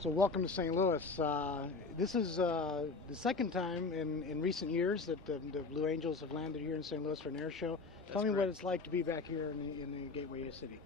So welcome to St. Louis. This is the second time in recent years that the Blue Angels have landed here in St. Louis for an air show. Tell me what it's like to be back here in the gateway city.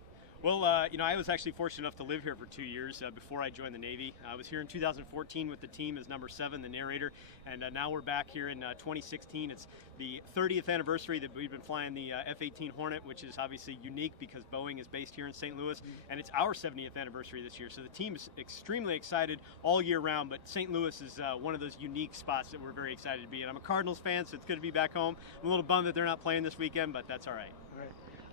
Well, I was actually fortunate enough to live here for 2 years before I joined the Navy. I was here in 2014 with the team as number 7, the narrator, and now we're back here in 2016. It's the 30th anniversary that we've been flying the F-18 Hornet, which is obviously unique because Boeing is based here in St. Louis, and it's our 70th anniversary this year. So the team is extremely excited all year round, but St. Louis is one of those unique spots that we're very excited to be in. I'm a Cardinals fan, so it's good to be back home. I'm a little bummed that they're not playing this weekend, but that's all right.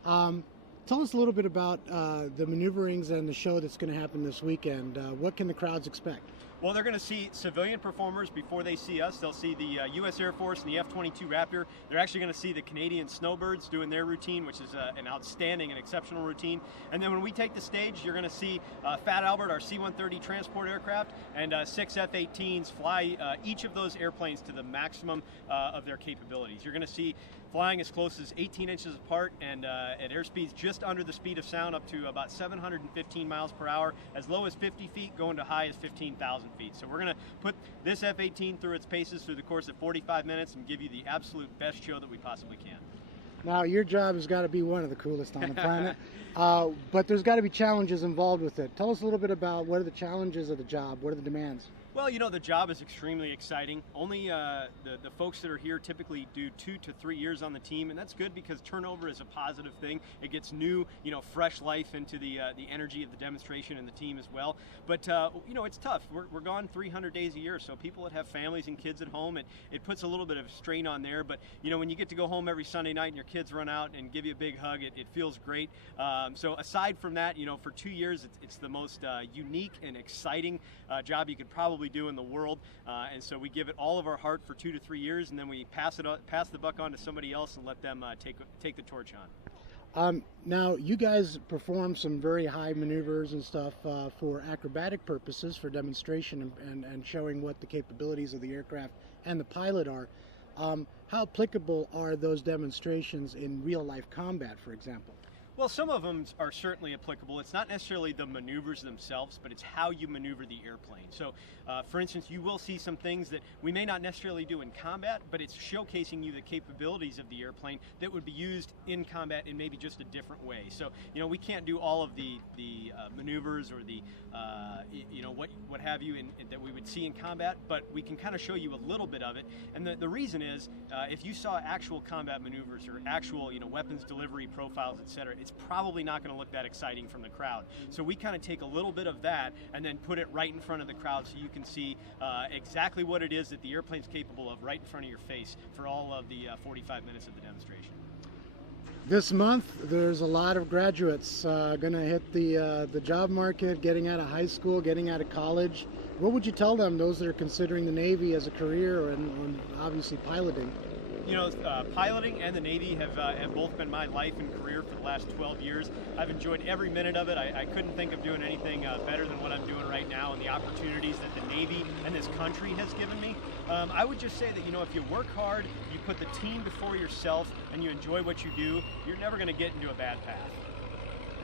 All right. Tell us a little bit about the maneuverings and the show that's going to happen this weekend. What can the crowds expect? Well, they're going to see civilian performers before they see us. They'll see the U.S. Air Force and the F-22 Raptor. They're actually going to see the Canadian Snowbirds doing their routine, which is an outstanding and exceptional routine. And then when we take the stage, you're going to see Fat Albert, our C-130 transport aircraft, and 6 F-18s fly each of those airplanes to the maximum of their capabilities. You're going to see flying as close as 18 inches apart and at airspeeds just under the speed of sound up to about 715 miles per hour, as low as 50 feet, going to high as 15,000 feet. So we're going to put this F-18 through its paces through the course of 45 minutes and give you the absolute best show that we possibly can. Now, your job has got to be one of the coolest on the planet, but there's got to be challenges involved with it. Tell us a little bit about what are the challenges of the job, what are the demands? Well, the job is extremely exciting. Only the folks that are here typically do 2 to 3 years on the team, and that's good because turnover is a positive thing. It gets new, fresh life into the energy of the demonstration and the team as well. But, it's tough. We're gone 300 days a year, so people that have families and kids at home, it puts a little bit of strain on there. But, when you get to go home every Sunday night and your kids run out and give you a big hug, it feels great. So aside from that, for 2 years, it's the most unique and exciting job you could probably do in the world, and so we give it all of our heart for 2 to 3 years, and then we pass the buck on to somebody else and let them take the torch on. Now, you guys perform some very high maneuvers and stuff for acrobatic purposes, for demonstration and showing what the capabilities of the aircraft and the pilot are. How applicable are those demonstrations in real-life combat, for example? Well, some of them are certainly applicable. It's not necessarily the maneuvers themselves, but it's how you maneuver the airplane. So, for instance, you will see some things that we may not necessarily do in combat, but it's showcasing you the capabilities of the airplane that would be used in combat in maybe just a different way. So, we can't do all of the maneuvers or the, what have you that we would see in combat, but we can kind of show you a little bit of it. And the reason is, if you saw actual combat maneuvers or actual, weapons delivery profiles, etc., it's probably not going to look that exciting from the crowd. So we kind of take a little bit of that and then put it right in front of the crowd so you can see exactly what it is that the airplane's capable of right in front of your face for all of the 45 minutes of the demonstration. This month, there's a lot of graduates going to hit the job market, getting out of high school, getting out of college. What would you tell them, those that are considering the Navy as a career and obviously piloting? Piloting and the Navy have both been my life and career for the last 12 years. I've enjoyed every minute of it. I couldn't think of doing anything better than what I'm doing right now and the opportunities that the Navy and this country has given me. I would just say that, if you work hard, you put the team before yourself, and you enjoy what you do, you're never going to get into a bad path.